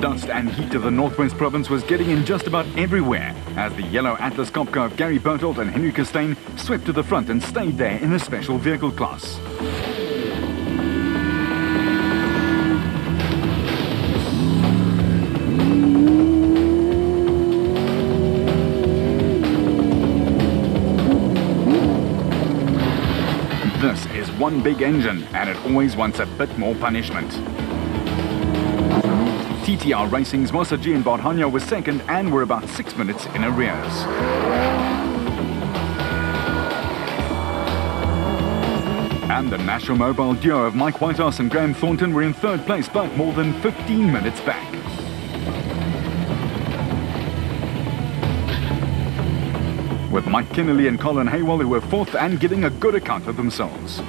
dust and heat of the Northwest Province was getting in just about everywhere as the yellow Atlas Copco of Gary Berthold and Henry Costain swept to the front and stayed there in the special vehicle class. This is one big engine and it always wants a bit more punishment. TTR Racing's Mosa G and Barhanya was second and were about 6 minutes in arrears. And the National Mobile duo of Mike Whitehouse and Graham Thornton were in third place, but more than 15 minutes back. With Mike Kennelly and Colin Haywell who were fourth and giving a good account of themselves.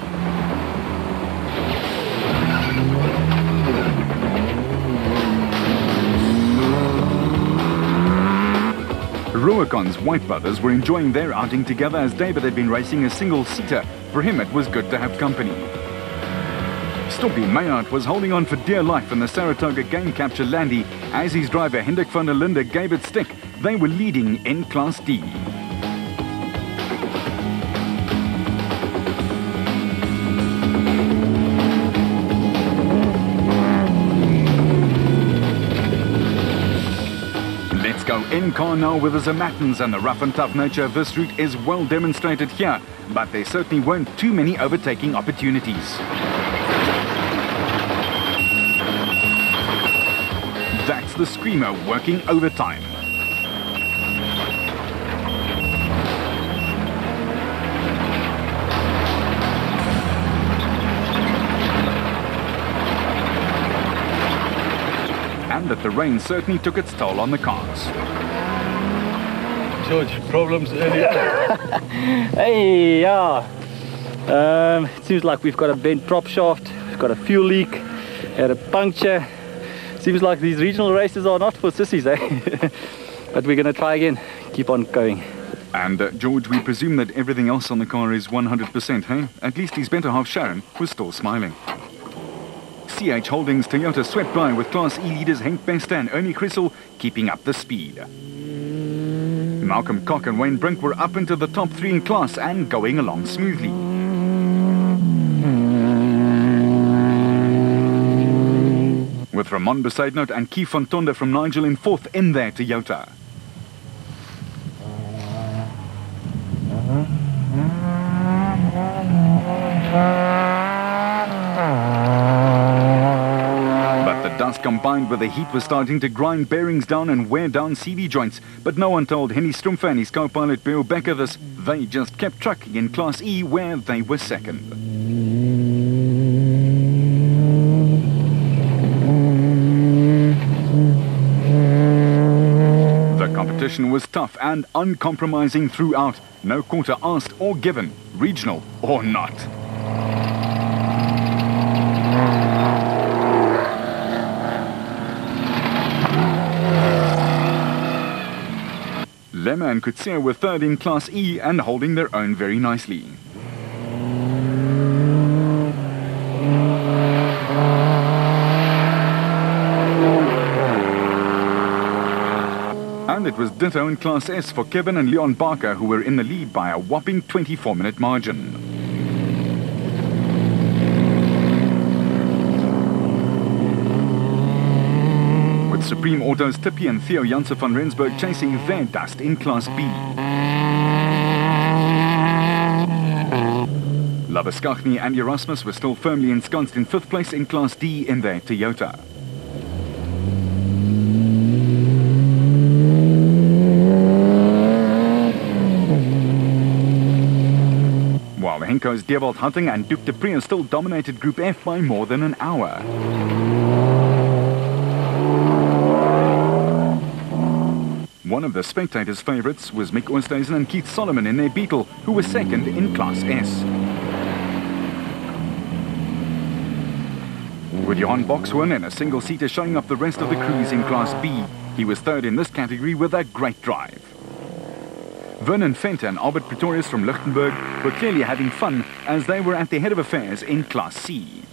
Ruacon's White brothers were enjoying their outing together as David had been racing a single-seater. For him it was good to have company. Stoppie Mayart was holding on for dear life in the Saratoga game capture Landy as his driver Hendrik van der Linde gave it stick. They were leading in Class D. Go in car now with the Zamattans, and the rough and tough nature of this route is well demonstrated here, but there certainly weren't too many overtaking opportunities. That's the Screamer working overtime. And that the rain certainly took its toll on the cars. George, problems earlier? Hey, yeah. It seems like we've got a bent prop shaft, we've got a fuel leak, had a puncture. Seems like these regional races are not for sissies, eh? But we're going to try again, keep on going. And George, we presume that everything else on the car is 100%, hey? At least his better half Sharon was still smiling. CH Holdings Toyota swept by with Class E leaders Henk Bester and Ernie Crissel keeping up the speed. Malcolm Koch and Wayne Brink were up into the top three in class and going along smoothly. With Ramon Besaidnout and Keith van Tonde from Nigel in fourth in their Toyota. Dust combined with the heat was starting to grind bearings down and wear down CV joints, but no one told Henny Strumpfer and his co-pilot Bill Becker this. They just kept trucking in Class E where they were second. The competition was tough and uncompromising throughout. No quarter asked or given, regional or not. Lemmer and Kutsia were third in Class E and holding their own very nicely. And it was ditto in Class S for Kevin and Leon Barker, who were in the lead by a whopping 24-minute margin. Supreme Auto's Tippie and Theo Janssen van Rensburg chasing their dust in Class B. Labuskaghni and Erasmus were still firmly ensconced in fifth place in Class D in their Toyota. While Henko's Dewald Hunting and Duke de Pree still dominated Group F by more than an hour. One of the spectators' favourites was Mick Oosthuizen and Keith Solomon in their Beetle, who were second in Class S. With Johan Boxhoorn in a single-seater showing off the rest of the crews in Class B, he was third in this category with a great drive. Vernon Fenter and Albert Pretorius from Rustenburg were clearly having fun as they were at the head of affairs in Class C.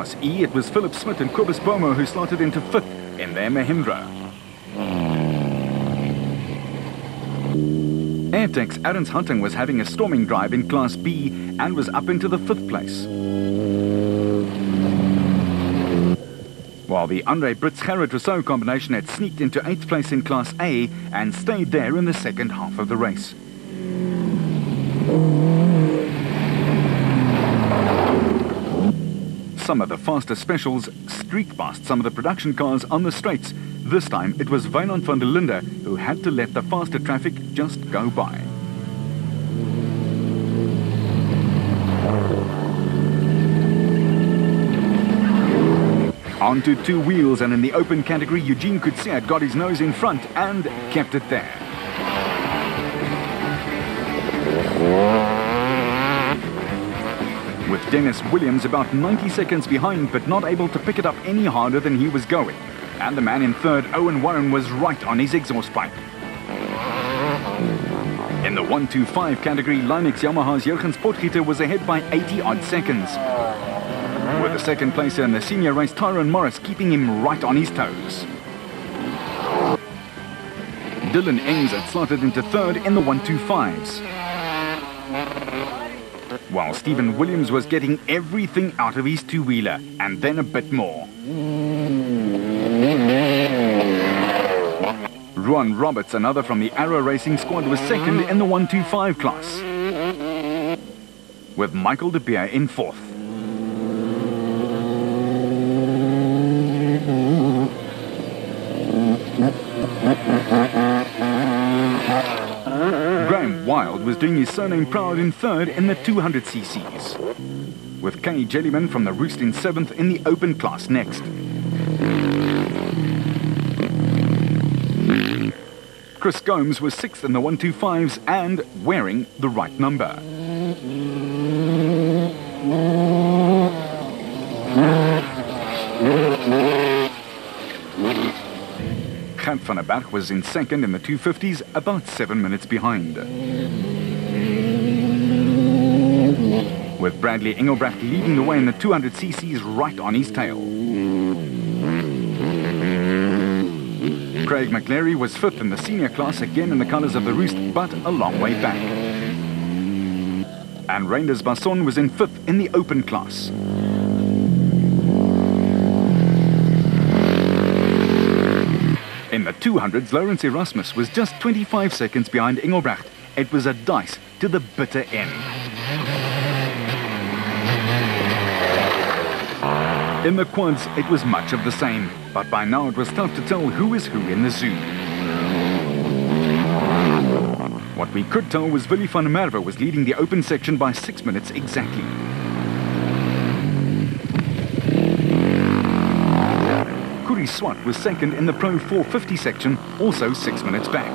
Class E, it was Philip Smith and Kobus Bomo who started into 5th in their Mahindra. Airtech's Arends Hunting was having a storming drive in Class B and was up into the 5th place. While the Andre Brits-Gerrit-Rousseau combination had sneaked into 8th place in Class A and stayed there in the second half of the race. Some of the faster specials streaked past some of the production cars on the straights. This time it was Wynand van der Linde who had to let the faster traffic just go by. Onto 2 wheels, and in the open category Eugene Coetzee got his nose in front and kept it there. With Dennis Williams about 90 seconds behind, but not able to pick it up any harder than he was going. And the man in 3rd, Owen Warren, was right on his exhaust pipe. In the 125 category, Linux Yamaha's Jurgens Potgieter was ahead by 80-odd seconds. With the second placer in the senior race, Tyrone Morris, keeping him right on his toes. Dylan Engs had slotted into 3rd in the 125s. While Stephen Williams was getting everything out of his 2-wheeler, and then a bit more. Ruan Roberts, another from the Arrow Racing squad, was 2nd in the 125 class, with Michael de Beer in 4th. Graham Wild was doing his surname proud in 3rd in the 200cc's, with Kenny Jellyman from the Roost in 7th in the open class next. Chris Gomes was 6th in the 125s and wearing the right number. Gert van der Berg was in 2nd in the 250s, about 7 minutes behind. With Bradley Engelbrecht leading the way in the 200cc's right on his tail. Craig McLary was 5th in the senior class, again in the colours of the Roost, but a long way back. And Reinders Basson was in 5th in the open class. In the 200s, Lawrence Erasmus was just 25 seconds behind Engelbrecht. It was a dice to the bitter end. In the quads, it was much of the same, but by now it was tough to tell who is who in the zoo. What we could tell was Willy van der Merwe was leading the open section by 6 minutes exactly. Kuri Swart was 2nd in the Pro 450 section, also 6 minutes back.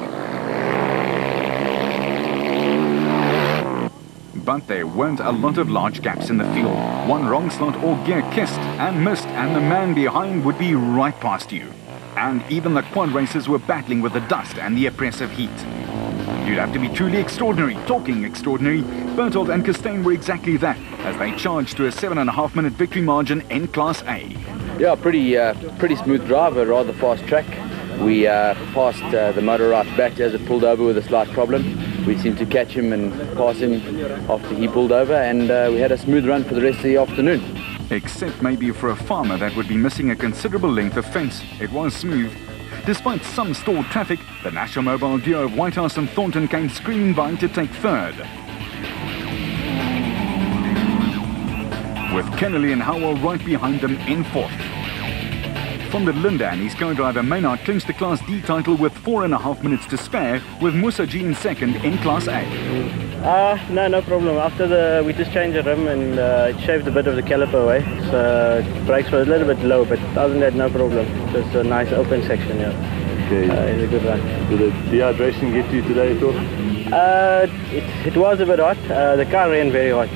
But there weren't a lot of large gaps in the field. One wrong slot or gear kissed and missed, and the man behind would be right past you. And even the quad racers were battling with the dust and the oppressive heat. You'd have to be truly extraordinary, talking extraordinary. Berthold and Costain were exactly that, as they charged to a 7.5-minute victory margin in Class A. Yeah, pretty smooth drive, a rather fast track. We passed the motor right back as it pulled over with a slight problem. We seemed to catch him and pass him after he pulled over, and we had a smooth run for the rest of the afternoon. Except maybe for a farmer that would be missing a considerable length of fence. It was smooth. Despite some stalled traffic, the National Mobile duo of Whitehouse and Thornton came screaming by to take 3rd. With Kennelly and Howell right behind them in 4th. Van der Linde and his co-driver Maynard clinched the Class D title with 4.5 minutes to spare, with Musaji in 2nd in Class A. No problem. After we just changed the rim and it shaved a bit of the caliper away, so brakes were a little bit low, but other than that, no problem. Just a nice open section, yeah. Okay. It's a good run. Did the dehydration get to you today at all? It was a bit hot. The car ran very hot,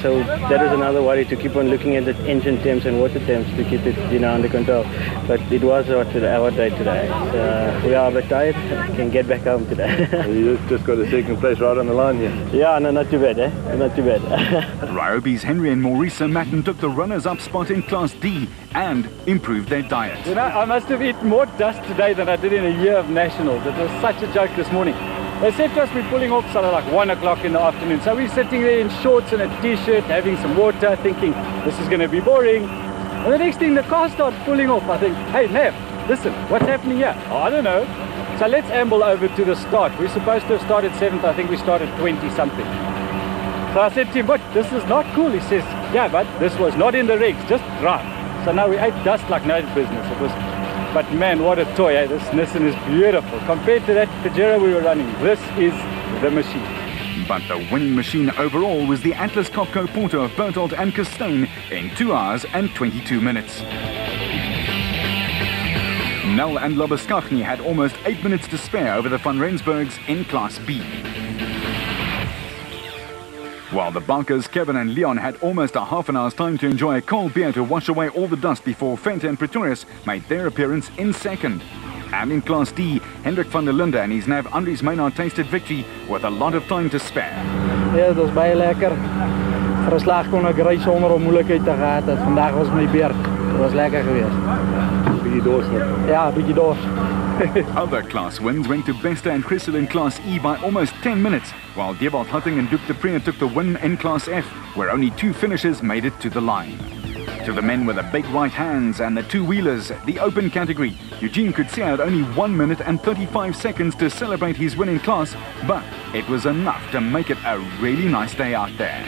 so that was another worry, to keep on looking at the engine temps and water temps to keep it, under control. But it was hot today, our day today. So we are a bit tired. Can get back home today. You just got a second place right on the line here. Yeah, no, not too bad, Not too bad. Ryobi's Henry and Maurice Matten took the runners-up spot in Class D and improved their diet. I must have eaten more dust today than I did in a year of nationals. It was such a joke this morning. They said to us we're pulling off something like 1 o'clock in the afternoon. So we're sitting there in shorts and a t-shirt, having some water, thinking this is going to be boring. And the next thing, the car starts pulling off. I think, hey, Nev, listen, what's happening here? Oh, I don't know. So let's amble over to the start. We're supposed to have started 7th. I think we started 20-something. So I said to him, but this is not cool. He says, yeah, but this was not in the regs, just right. So now we ate dust like no business. It was, but man, what a toy, eh? This Nissan is beautiful. Compared to that Pajero we were running, this is the machine. But the winning machine overall was the Atlas Copco Porter of Bertolt and Costain in 2 hours and 22 minutes. Nel and Lobuskachny had almost 8 minutes to spare over the Van Rensburgs in Class B. While the Barkers, Kevin and Leon had almost a half an hour's time to enjoy a cold beer to wash away all the dust before Venter and Pretorius made their appearance in second. And in Class D, Hendrik van der Linde and his nav Andries Maynard tasted victory with a lot of time to spare. Ja, dat was baie lekker. Vir 'n slag kon ek ry sonder om moeilikheid te gehad het. Vandaag was my beurt. Dit was lekker geweest. Bietjie dors net. Ja, bietjie dors. Other class wins went to Bester and Christel in Class E by almost 10 minutes, while Dewald Hutting and Duke de Pree took the win in Class F, where only 2 finishers made it to the line. To the men with the big right hands and the two-wheelers, the open category, Eugene Kutsia had only 1 minute and 35 seconds to celebrate his win in class, but it was enough to make it a really nice day out there.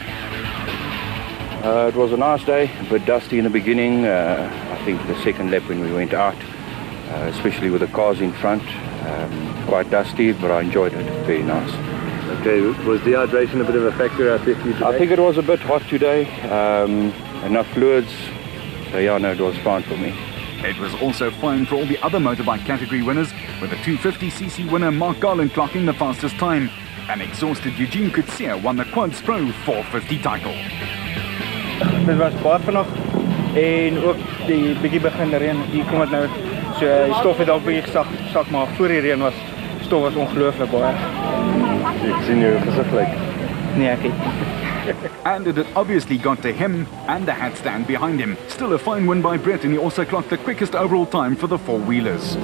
It was a nice day, a bit dusty in the beginning. I think the second lap when we went out, especially with the cars in front, quite dusty, but I enjoyed it, very nice. Okay, was dehydration a bit of a factor out there for you today? I think it was a bit hot today, enough fluids, so yeah, no, it was fine for me. It was also fine for all the other motorbike category winners, with the 250cc winner Mark Garland clocking the fastest time. An exhausted Eugene Kutsia won the Quads Pro 450 title. Dit was baie vanaand en ook die bietjie begin reën. Hier kom dit nou. So die stof het dalk bietjie sak, maar voor die reën was stof was ongelooflik baie. Ek sien jou gesig lyk. Nee, ek het. And it had obviously got to him and the hat stand behind him. Still a fine win by Brett, and he also clocked the quickest overall time for the four-wheelers.